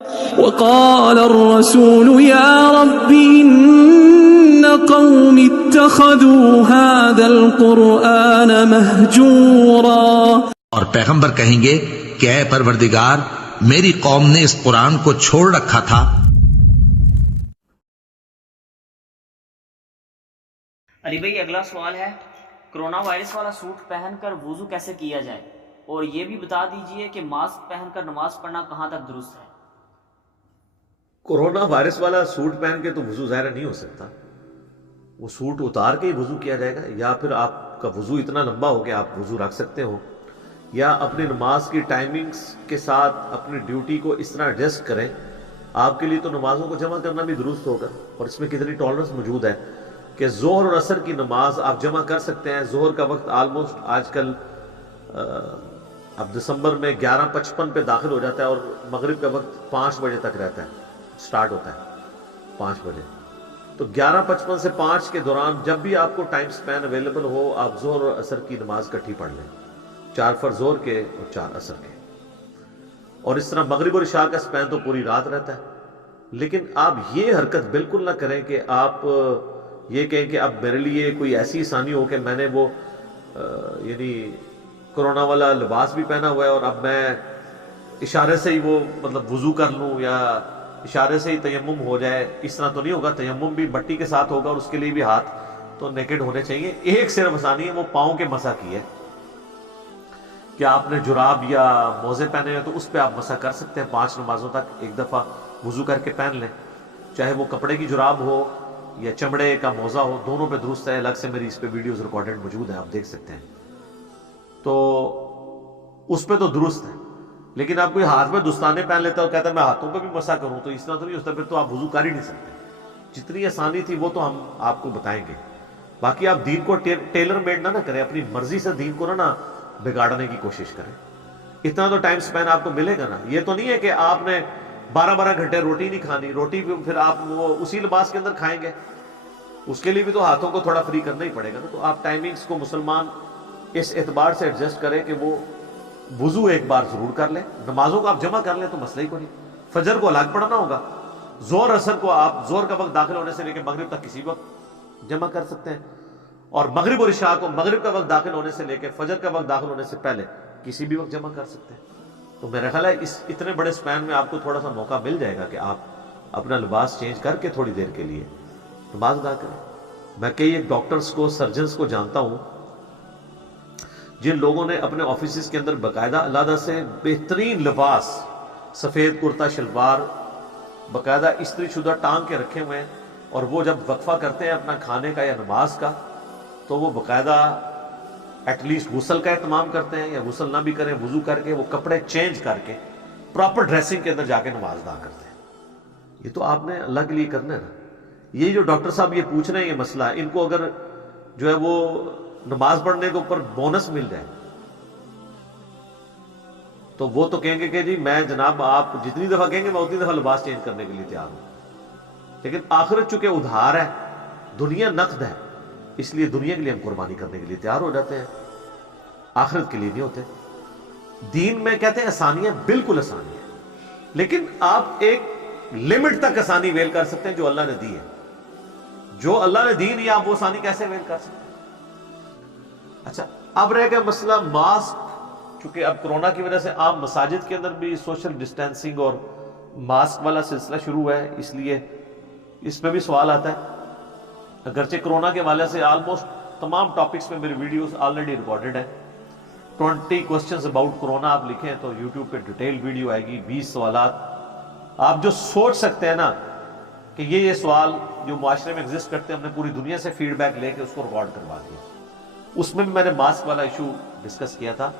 وقال الرسول يا رب إن قوم اتخذوا هذا القرآن مهجورا. اور پیغمبر کہیں گے کہ اے پروردگار میری قوم نے اس قرآن کو چھوڑ رکھا تھا. علی بھائی اگلا سوال ہے، کرونا وائرس والا سوٹ پہن کر وضو کیسے کیا جائے، اور یہ بھی بتا دیجئے کہ ماسک پہن کر نماز پڑھنا کہاں تک درست ہے؟ کورونا وائرس والا سوٹ پہن کے تو وضو ظاہر نہیں ہو سکتا. وہ سوٹ اتار کے ہی وضو کیا جائے گا، یا پھر آپ کا وضو اتنا لمبا ہو کہ آپ وضو رکھ سکتے ہو، یا اپنی نماز کی ٹائمنگز کے ساتھ اپنی ڈیوٹی کو اس طرح ایڈجسٹ کریں. آپ کے لیے تو نمازوں کو جمع کرنا بھی درست ہوگا، اور اس میں کتنی ٹالرنس موجود ہے کہ ظہر اور عصر کی نماز آپ جمع کر سکتے ہیں. ظہر کا وقت آلموسٹ آج کل اب دسمبر میں 11:55 پہ داخل ہو جاتا ہے، اور مغرب کا وقت 5 بجے تک رہتا ہے، سٹارٹ ہوتا ہے 5 بجے. تو 11:55 سے 5 کے دوران جب بھی آپ کو ٹائم سپین اویلیبل ہو، آپ ظہر اور عصر کی نماز کٹھی پڑھ لیں، 4 فرض ظہر کے اور 4 عصر کے. اور اس طرح مغرب اور عشاء کا سپین تو پوری رات رہتا ہے. لیکن آپ یہ حرکت بالکل نہ کریں کہ آپ یہ کہیں کہ اب میرے لیے کوئی ایسی آسانی ہو کہ میں نے وہ یعنی کرونا والا لباس بھی پہنا ہوا ہے، اور اب میں اشارے سے ہی وہ مطلب وضو کر لوں یا اشارے سے ہی تیمم ہو جائے. اس طرح تو نہیں ہوگا. تیمم بھی مٹی کے ساتھ ہوگا، اور اس کے لیے بھی ہاتھ تو نیکڈ ہونے چاہیے. ایک صرف آسانی ہے، وہ پاؤں کے مسح کی ہے کہ آپ نے جراب یا موزے پہنے ہیں تو اس پہ آپ مسح کر سکتے ہیں 5 نمازوں تک. ایک دفعہ وضو کر کے پہن لیں، چاہے وہ کپڑے کی جراب ہو یا چمڑے کا موزہ ہو، دونوں پہ درست ہے. الگ سے میری اس پہ ویڈیوز ریکارڈڈ موجود ہیں، آپ دیکھ سکتے ہیں. تو اس پہ تو درست ہے. لیکن آپ کوئی ہاتھ میں دستانے پہن لیتا ہے اور کہتا ہے میں ہاتھوں پہ بھی مسح کروں، تو اس طرح تو نہیں ہوتا. پھر تو آپ وضو کر ہی نہیں سکتے. جتنی آسانی تھی وہ تو ہم آپ کو بتائیں گے. باقی آپ دین کو ٹیلر میڈ نہ کریں، اپنی مرضی سے دین کو نہ بگاڑنے کی کوشش کریں. اتنا تو ٹائم سپین آپ کو ملے گا نا. یہ تو نہیں ہے کہ آپ نے 12 گھنٹے روٹی نہیں کھانی، روٹی پھر آپ وہ اسی لباس کے اندر کھائیں گے. اس کے لیے بھی تو ہاتھوں کو تھوڑا فری کرنا ہی پڑے گا نا. تو آپ ٹائمنگز کو مسلمان اس اعتبار سے ایڈجسٹ کریں کہ وہ وضو ایک بار ضرور کر لیں. نمازوں کو آپ جمع کر لیں تو مسئلہ ہی کوئی نہیں. فجر کو الگ پڑھنا ہوگا، ظہر عصر کو آپ ظہر کا وقت داخل ہونے سے لے کے مغرب تک کسی وقت جمع کر سکتے ہیں، اور مغرب اور عشاء کو مغرب کا وقت داخل ہونے سے لے کے فجر کا وقت داخل ہونے سے پہلے کسی بھی وقت جمع کر سکتے ہیں. تو میرا خیال ہے اس اتنے بڑے سپین میں آپ کو تھوڑا سا موقع مل جائے گا کہ آپ اپنا لباس چینج کر کے تھوڑی دیر کے لیے نماز ادا کریں. میں کئی ایک ڈاکٹرز کو، سرجنز کو جانتا ہوں جن لوگوں نے اپنے آفیسز کے اندر باقاعدہ علیحدہ سے بہترین لباس، سفید کرتا شلوار باقاعدہ استری شدہ ٹانگ کے رکھے ہوئے ہیں، اور وہ جب وقفہ کرتے ہیں اپنا کھانے کا یا نماز کا تو وہ باقاعدہ ایٹ لیسٹ غسل کا اہتمام کرتے ہیں، یا غسل نہ بھی کریں وضو کر کے وہ کپڑے چینج کر کے پراپر ڈریسنگ کے اندر جا کے نماز ادا کرتے ہیں. یہ تو آپ نے اللہ کے لیے کرنا ہے نا. یہ جو ڈاکٹر صاحب یہ پوچھ رہے ہیں یہ مسئلہ، ان کو اگر جو ہے وہ نماز پڑھنے کے اوپر بونس مل جائے تو وہ تو کہیں گے کہ جی میں جناب آپ جتنی دفعہ کہیں گے میں اتنی دفعہ لباس چینج کرنے کے لیے تیار ہوں. لیکن آخرت چونکہ ادھار ہے، دنیا نقد ہے، اس لیے دنیا کے لیے ہم قربانی کرنے کے لیے تیار ہو جاتے ہیں، آخرت کے لیے نہیں ہوتے. دین میں کہتے ہیں آسانی ہے، بالکل آسانی ہے، لیکن آپ ایک لمٹ تک آسانی ویل کر سکتے ہیں جو اللہ نے دی ہے. جو اللہ نے دی نہیں آپ وہ آسانی کیسے ویل کر سکتے ہیں؟ اچھا اب رہ گیا مسئلہ ماسک. چونکہ اب کرونا کی وجہ سے عام مساجد کے اندر بھی سوشل ڈسٹینسنگ اور ماسک والا سلسلہ شروع ہے، اس لیے اس پہ بھی سوال آتا ہے. اگرچہ کرونا کے حوالے سے آلموسٹ تمام ٹاپکس میں میری ویڈیوز آلریڈی ریکارڈڈ ہیں. 20 کوسچنز اباؤٹ کرونا آپ لکھیں تو یوٹیوب پہ ڈیٹیل ویڈیو آئے گی. 20 سوالات آپ جو سوچ سکتے ہیں نا کہ یہ سوال جو معاشرے میں ایگزسٹ کرتے ہیں، ہم نے پوری دنیا سے فیڈ بیک لے کے اس کو ریکارڈ کروا دیا. اس میں بھی میں نے ماسک والا ایشو ڈسکس کیا تھا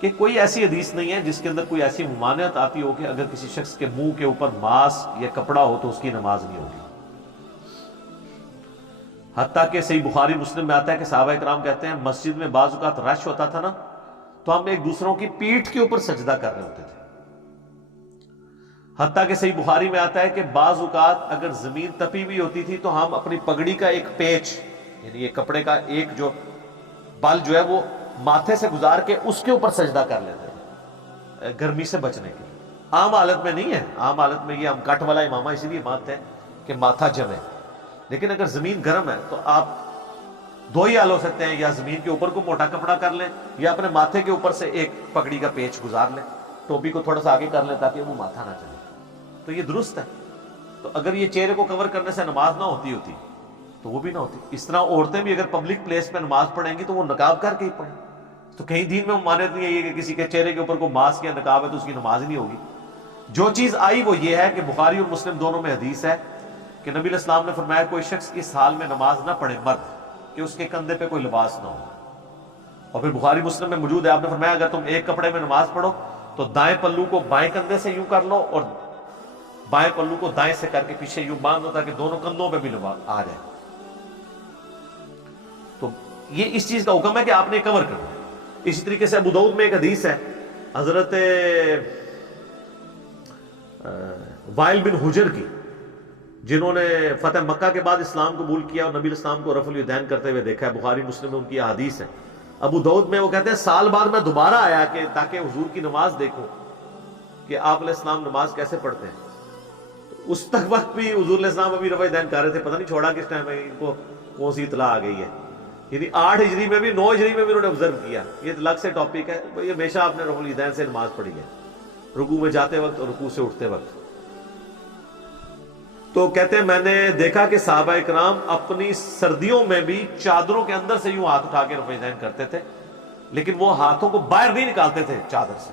کہ کوئی ایسی حدیث نہیں ہے جس کے اندر کوئی ایسی ممانعت آتی ہو کہ اگر کسی شخص کے منہ کے اوپر ماسک یا کپڑا ہو تو اس کی نماز نہیں ہوگی. حتیٰ کہ صحیح بخاری مسلم میں آتا ہے کہ صحابہ اکرام کہتے ہیں مسجد میں بعض اوقات رش ہوتا تھا نا تو ہم ایک دوسروں کی پیٹھ کے اوپر سجدہ کر رہے ہوتے تھے. حتیٰ کہ صحیح بخاری میں آتا ہے کہ بعض اوقات اگر زمین تپی ہوئی ہوتی تھی تو ہم اپنی پگڑی کا ایک پیچ، یعنی یہ کپڑے کا ایک جو بل جو ہے وہ ماتھے سے گزار کے اس کے اوپر سجدہ کر لیتے ہیں گرمی سے بچنے کے لیے. عام حالت میں نہیں ہے. عام حالت میں یہ ہم کٹ والا امامہ اسی لیے مانتے ہیں کہ ماتھا جمے. لیکن اگر زمین گرم ہے تو آپ دو ہی حال ہو سکتے ہیں, یا زمین کے اوپر کو موٹا کپڑا کر لیں, یا اپنے ماتھے کے اوپر سے ایک پگڑی کا پیچ گزار لیں, ٹوپی کو تھوڑا سا آگے کر لیں تاکہ وہ ماتھا نہ چلے. تو یہ درست ہے. تو اگر یہ چہرے کو کور کرنے سے نماز نہ ہوتی تو وہ بھی نہ ہوتی. اس طرح عورتیں بھی اگر پبلک پلیس پہ نماز پڑھیں گی تو وہ نقاب کر کے ہی پڑھیں. تو کہیں دین میں ممانعت نہیں ہے یہ کہ کسی کے چہرے کے اوپر کوئی ماسک یا نقاب ہے تو اس کی نماز نہیں ہوگی. جو چیز آئی وہ یہ ہے کہ بخاری اور مسلم دونوں میں حدیث ہے کہ نبی علیہ السلام نے فرمایا کوئی شخص اس حال میں نماز نہ پڑھے مرد کہ اس کے کندھے پہ کوئی لباس نہ ہو. اور پھر بخاری مسلم میں موجود ہے, آپ نے فرمایا اگر تم ایک کپڑے میں نماز پڑھو تو دائیں پلو کو بائیں کندھے سے یوں کر لو اور بائیں پلو کو دائیں سے کر کے پیچھے یوں باندھ دو تاکہ دونوں کندھوں پہ بھی لباس آ جائے. تو یہ اس چیز کا حکم ہے کہ آپ نے کور کرنا. اسی طریقے سے ابو داؤد میں ایک حدیث ہے حضرت وائل بن حجر کی, جنہوں نے فتح مکہ کے بعد اسلام قبول کیا اور نبی اسلام کو رفع الیدین کرتے ہوئے دیکھا ہے. بخاری مسلم میں ان کی حدیث ہے. ابو داؤد میں وہ کہتے ہیں سال بعد میں دوبارہ آیا کہ تاکہ حضور کی نماز دیکھوں کہ آپ علیہ السلام نماز کیسے پڑھتے ہیں. اس تک وقت بھی حضور علیہ السلام ابھی رفع الیدین کر رہے تھے, پتہ نہیں چھوڑا کس ٹائم ہے, ان کو کون سی اطلاع آ گئی ہے. یعنی 8 ہجری میں بھی 9 ہجری میں بھی انہوں نے آبزرو کیا. یہ الگ سے ٹاپک ہے, یہ ہمیشہ آپ نے رفع الیدین سے نماز پڑھی ہے, رکوع میں جاتے وقت اور رکوع سے اٹھتے وقت. تو کہتے ہیں میں نے دیکھا کہ صحابہ اکرام اپنی سردیوں میں بھی چادروں کے اندر سے یوں ہاتھ اٹھا کے رفع الیدین کرتے تھے, لیکن وہ ہاتھوں کو باہر نہیں نکالتے تھے چادر سے,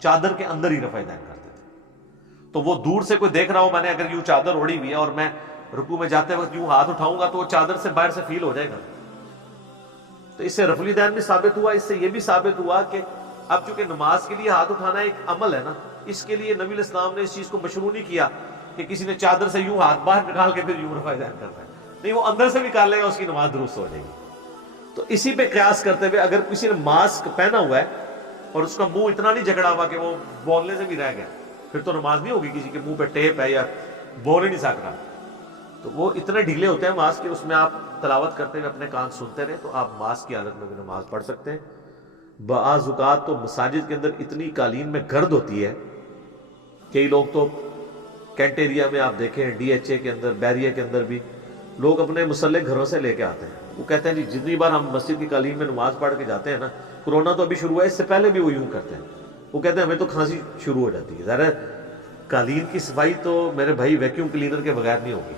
چادر کے اندر ہی رفع الیدین کرتے تھے. تو وہ دور سے کوئی دیکھ رہا ہو, میں نے اگر یوں چادر اوڑھی ہوئی ہے اور میں رکوع میں جاتے وقت یوں ہاتھ اٹھاؤں گا تو وہ چادر سے باہر سے فیل ہو جائے گا. تو اس سے رفع الیدین بھی ثابت ہوا. اس سے یہ بھی ثابت ہوا کہ اب چونکہ نماز کے لیے ہاتھ اٹھانا ایک عمل ہے نا, اس کے لیے نبی علیہ السلام نے اس چیز کو مشروع نہیں کیا کہ کسی نے چادر سے یوں ہاتھ باہر نکال کے پھر یوں رفع الیدین کرتا ہے. نہیں, وہ اندر سے نکال لے گا, اس کی نماز درست ہو جائے گی. تو اسی پہ قیاس کرتے ہوئے اگر کسی نے ماسک پہنا ہوا ہے اور اس کا منہ اتنا نہیں جھگڑا ہوا کہ وہ بولنے سے بھی رہ گیا, پھر تو نماز نہیں ہوگی. کسی کے منہ پہ ٹیپ ہے یا بول ہی نہیں سکتا, تو وہ اتنے ڈھیلے ہوتے ہیں ماسک کے, اس میں آپ تلاوت کرتے ہوئے اپنے کان سنتے رہے تو آپ ماسک کی حالت میں بھی نماز پڑھ سکتے ہیں. بعض اوقات تو مساجد کے اندر اتنی قالین میں گرد ہوتی ہے, کئی لوگ تو کینٹ ایریا میں آپ دیکھیں ڈی ایچ اے کے اندر, بیریا کے اندر بھی لوگ اپنے مصلے گھروں سے لے کے آتے ہیں. وہ کہتے ہیں جی جتنی بار ہم مسجد کی قالین میں نماز پڑھ کے جاتے ہیں نا, کورونا تو ابھی شروع ہوا ہے, اس سے پہلے بھی وہ یوں کرتے ہیں. وہ کہتے ہیں ہمیں تو کھانسی شروع ہو جاتی ہے. ظاہر قالین کی صفائی تو میرے بھائی ویکیوم کلینر کے بغیر نہیں ہوگی.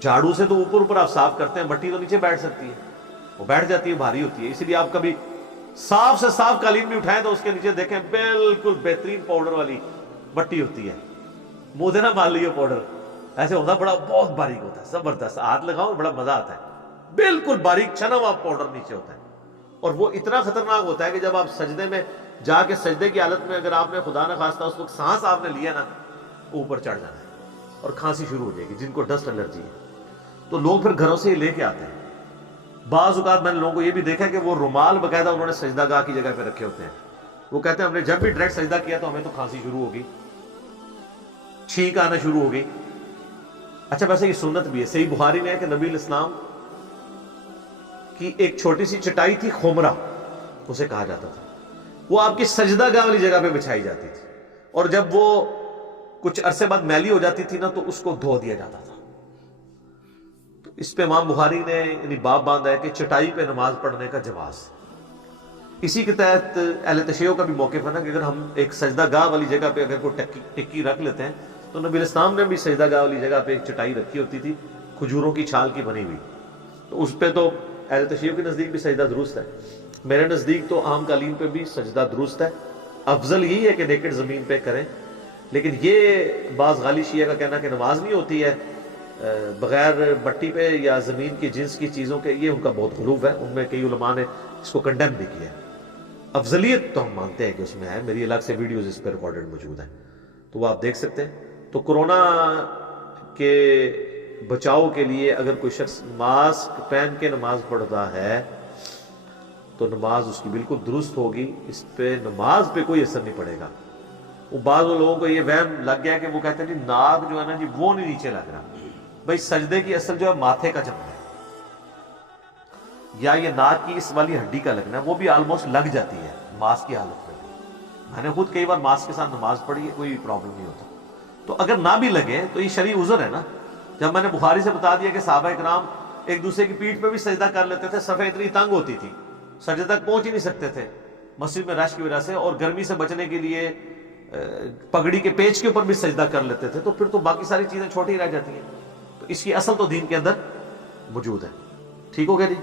جھاڑو سے تو اوپر آپ صاف کرتے ہیں, مٹی تو نیچے بیٹھ سکتی ہے, وہ بیٹھ جاتی ہے, بھاری ہوتی ہے. اسی لیے آپ کبھی صاف سے صاف قالین بھی اٹھائیں تو اس کے نیچے دیکھیں بالکل بہترین پاؤڈر والی مٹی ہوتی ہے. منہ سے نہ مان لیے پاؤڈر, ایسے ہوتا بڑا بہت باریک ہوتا ہے, زبردست, ہاتھ لگاؤ بڑا مزہ آتا ہے. بالکل باریک چھنا ہوا پاؤڈر نیچے ہوتا ہے, اور وہ اتنا خطرناک ہوتا ہے کہ جب آپ سجدے میں جا کے سجدے کی حالت میں اگر آپ نے خدا نہ خواستہ اس وقت سانس آپ نے لیا نا, اوپر چڑھ جانا ہے اور کھانسی شروع ہو جائے گی. جن کو ڈسٹ الرجی ہے تو لوگ پھر گھروں سے ہی لے کے آتے ہیں. بعض اوقات میں نے لوگوں کو یہ بھی دیکھا کہ وہ رومال باقاعدہ انہوں نے سجدہ گاہ کی جگہ پہ رکھے ہوتے ہیں. وہ کہتے ہیں ہم نے جب بھی ڈائریکٹ سجدہ کیا تو ہمیں تو کھانسی شروع ہوگی, چھینک آنا شروع ہو گئی. اچھا ویسے یہ سنت بھی ہے, صحیح بخاری میں ہے کہ نبی الاسلام کی ایک چھوٹی سی چٹائی تھی, خمرہ اسے کہا جاتا تھا, وہ آپ کی سجدہ گاہ والی جگہ پہ بچھائی جاتی تھی, اور جب وہ کچھ عرصے بعد میلی ہو جاتی تھی نا تو اس کو دھو دیا جاتا تھا. تو اس پہ امام بخاری نے یعنی باب باندھا ہے کہ چٹائی پہ نماز پڑھنے کا جواز. اسی کے تحت اہل تشیع کا بھی موقف ہے نا کہ اگر ہم ایک سجدہ گاہ والی جگہ پہ اگر کوئی ٹکی رکھ لیتے ہیں, تو نبی الاسلام نے بھی سجدہ گاہ والی جگہ پہ ایک چٹائی رکھی ہوتی تھی کھجوروں کی چھال کی بنی ہوئی, تو اس پہ تو اہل تشیع کے نزدیک بھی سجدہ درست ہے. میرے نزدیک تو عام قالین پہ بھی سجدہ درست ہے. افضل یہی ہے کہ نیکڈ زمین پہ کریں, لیکن یہ بعض غالی شیعہ کا کہنا کہ نماز نہیں ہوتی ہے بغیر مٹی پہ یا زمین کی جنس کی چیزوں کے, یہ ان کا بہت غلو ہے. ان میں کئی علماء نے اس کو کنڈیم بھی کیا ہے. افضلیت تو ہم مانتے ہیں کہ اس میں ہے, میری الگ سے ویڈیوز اس پہ ریکارڈڈ موجود ہیں, تو وہ آپ دیکھ سکتے ہیں. تو کورونا کے بچاؤ کے لیے اگر کوئی شخص ماسک پہن کے نماز پڑھتا ہے تو نماز اس کی بالکل درست ہوگی, اس پہ نماز پہ کوئی اثر نہیں پڑے گا. وہ بعض لوگوں کو یہ وہم لگ گیا کہ وہ کہتے ہیں جی ناک جو ہے نا جی وہ نہیں نیچے لگ رہا. بھائی سجدے کی اصل جو ہے ماتھے کا جمنا ہے, یا یہ ناک کی اس والی ہڈی کا لگنا ہے, وہ بھی آلموسٹ لگ جاتی ہے ماسک کی حالت میں. میں نے خود کئی بار ماسک کے ساتھ نماز پڑھی ہے, کوئی پرابلم نہیں ہوتا. تو اگر نہ بھی لگے تو یہ شرعی عذر ہے نا. جب میں نے بخاری سے بتا دیا کہ صحابہ کرام ایک دوسرے کی پیٹھ پہ بھی سجدہ کر لیتے تھے, صفیں اتنی تنگ ہوتی تھی سجدے تک پہنچ ہی نہیں سکتے تھے مسجد میں رش کی وجہ سے, اور گرمی سے بچنے کے لیے پگڑی کے پیچ کے اوپر بھی سجدہ کر لیتے تھے, تو پھر تو باقی ساری چیزیں چھوٹی رہ جاتی ہیں. تو اس کی اصل تو دین کے اندر موجود ہے. ٹھیک ہو گیا جی.